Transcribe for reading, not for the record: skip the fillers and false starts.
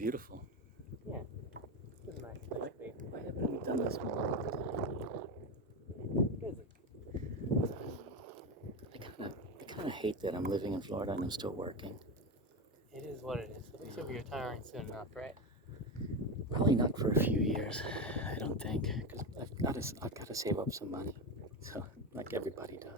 beautiful. Yeah. It's a nice place to be. Why haven't we done this more often? Busy. I kind of hate that I'm living in Florida and I'm still working. It is what it is. At least you'll be retiring soon enough, right? Probably not for a few years, I don't think, because I've got to save up some money, so like everybody does.